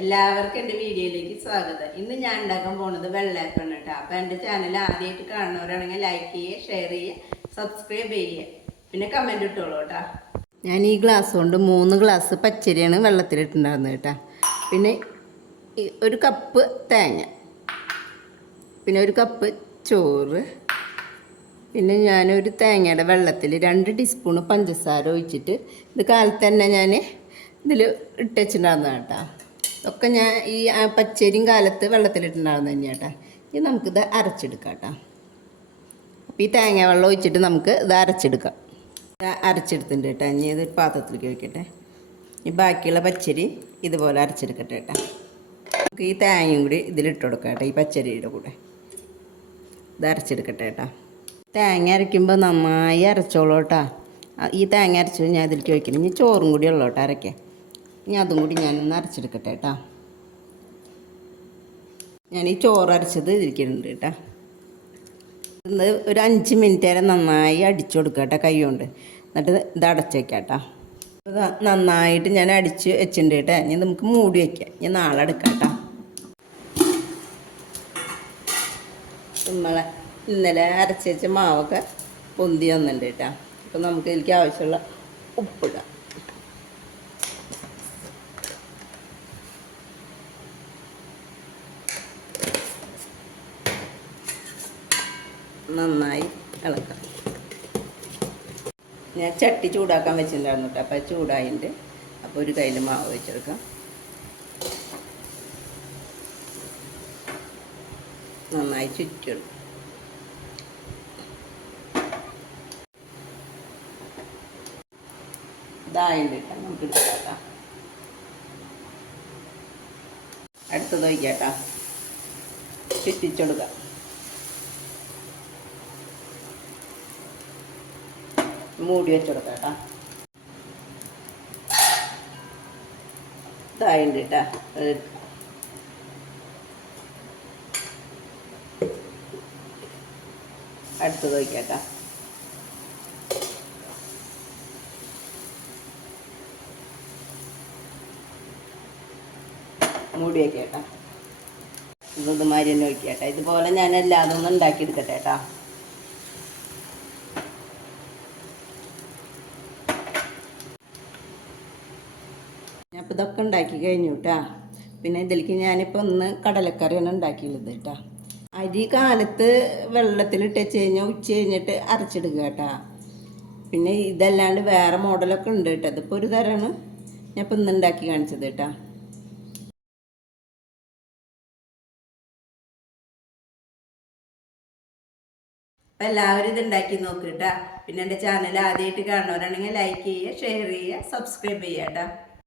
എല്ലാവർക്കും എന്റെ വീഡിയോയിലേക്ക് സ്വാഗതം. ഇന്ന് ഞാൻ ഉണ്ടാക്കാൻ പോകുന്നത് വെള്ളയപ്പാണ് കേട്ടോ. അപ്പോൾ എന്റെ ചാനൽ ആദ്യമായിട്ട് കാണുന്നവരാണെങ്കിൽ ലൈക്ക് ചെയ്യുക ഷെയർ ചെയ്യുക സബ്സ്ക്രൈബ് ചെയ്യുക. പിന്നെ കമന്റ് ഇട്ടോളൂ കേട്ടോ. ഞാൻ ഈ ഗ്ലാസ് കൊണ്ട് മൂന്ന് ഗ്ലാസ് പച്ചരിയാണ് വെള്ളത്തിലിട്ടുണ്ടായിരുന്നത് കേട്ടോ. പിന്നെ ഒരു കപ്പ് തേങ്ങ. പിന്നെ ഒരു കപ്പ് ചോറ്. പിന്നെ ഞാനൊരു തേങ്ങയുടെ വെള്ളത്തിൽ രണ്ട് ടീസ്പൂണ് പഞ്ചസാര ഒഴിച്ചിട്ട് ഇത് കാലത്ത് തന്നെ ഞാൻ ഇതിൽ ഇട്ടുണ്ടായിരുന്നു കേട്ടോ. ഒക്കെ ഞാൻ ഈ പച്ചരിയും കാലത്ത് വെള്ളത്തിലിട്ടുണ്ടായിരുന്നു തന്നെയാട്ടാ. കേട്ടോ ഇത് നമുക്കിത് അരച്ചെടുക്കാം കേട്ടോ അപ്പോൾ ഈ തേങ്ങ വെള്ളം ഒഴിച്ചിട്ട് നമുക്ക് ഇത് അരച്ചെടുക്കാം. അരച്ചെടുത്തിട്ടുണ്ട് കേട്ടോ. ഇനി ഇത് പാത്രത്തിലേക്ക് വെക്കട്ടെ ഈ ബാക്കിയുള്ള പച്ചരി ഇതുപോലെ അരച്ചെടുക്കട്ടെ കേട്ടോ. നമുക്ക് ഈ തേങ്ങയും കൂടി ഇതിലിട്ട് കൊടുക്കാം കേട്ടോ ഈ പച്ചരിയുടെ കൂടെ. ഇത് അരച്ചെടുക്കട്ടെ കേട്ടോ. തേങ്ങ അരയ്ക്കുമ്പോൾ നന്നായി അരച്ചോളൂ കേട്ടോ. ഈ തേങ്ങ അരച്ചു ഞാൻ ഇതിലേക്ക് വയ്ക്കണം ഇനി ചോറും കൂടി ഉള്ളൂ കേട്ടോ അരയ്ക്കാൻ. ഇനി അതും കൂടി ഞാനൊന്ന് അരച്ചെടുക്കട്ടെ കേട്ടോ. ഞാൻ ഈ ചോറ് അരച്ചത് ഇരിക്കുന്നുണ്ട് കേട്ടോ. ഇത് ഒരു അഞ്ച് മിനിറ്റ് വരെ നന്നായി അടിച്ചു കൊടുക്കുക കേട്ടോ കൈ കൊണ്ട്. എന്നിട്ട് ഇത് അടച്ചേക്കാട്ടോ കേട്ടോ. നന്നായിട്ട് ഞാൻ അടിച്ച് വെച്ചിട്ടുണ്ട് കേട്ടോ. ഇനി നമുക്ക് മൂടി വയ്ക്കാം ഇനി നാളെ എടുക്കാം കേട്ടോ. നമ്മളെ ഇന്നലെ അരച്ച് വെച്ച മാവൊക്കെ പൊന്തി വന്നിട്ടുണ്ട് കേട്ടോ. അപ്പം നമുക്ക് ഇതിലേക്ക് ആവശ്യമുള്ള ഉപ്പിടാം. നന്നായി ഇളക്കാം ഞാൻ ചട്ടി ചൂടാക്കാൻ വെച്ചിട്ടുണ്ടായിരുന്നു കേട്ടോ. അപ്പോൾ ചൂടായിട്ട് അപ്പോൾ ഒരു കയ്യിൽ മാവ് വെച്ചെടുക്കാം. നന്നായി ചുറ്റിടും ഇതായിട്ട് നമുക്ക് എടുക്കാം. അടുത്തത് വയ്ക്കാട്ടാ ചുറ്റിച്ചെടുക്കാം. മൂടി വെച്ചെടുക്കാം കേട്ടോ ഇതായിട്ട് കേട്ടോ അടുത്തത് വയ്ക്കാട്ടാ മൂടി മാതിരി തന്നെ ഇതുപോലെ ഞാൻ എല്ലാതൊന്നും ഉണ്ടാക്കി ഉണ്ടാക്കിയെടുക്കട്ടെ കേട്ടാ. ഞാനിപ്പോൾ ഇതൊക്കെ ഉണ്ടാക്കി കഴിഞ്ഞു കേട്ടാ പിന്നെ ഇതിലേക്ക് ഞാനിപ്പോൾ ഒന്ന് കടലക്കറിയാണ് ഉണ്ടാക്കിയുള്ളത് കേട്ടാ അരി കാലത്ത് വെള്ളത്തിലിട്ട് വെച്ച് കഴിഞ്ഞാൽ ഉച്ച കഴിഞ്ഞിട്ട് അരച്ചെടുക്കുക കേട്ടാ പിന്നെ ഇതല്ലാണ്ട് വേറെ മോഡലൊക്കെ ഉണ്ട് കേട്ടോ ഇതിപ്പോൾ ഒരു തരമാണ് ഞാൻ ഇപ്പം ഇന്ന് ഉണ്ടാക്കി കാണിച്ചത് കേട്ടാ അപ്പം എല്ലാവരും ഇത് ഉണ്ടാക്കി പിന്നെ എന്റെ ചാനൽ ആദ്യമായിട്ട് കാണുന്നവരാണെങ്കിൽ ലൈക്ക് ചെയ്യുക ഷെയർ ചെയ്യുക സബ്സ്ക്രൈബ് ചെയ്യുക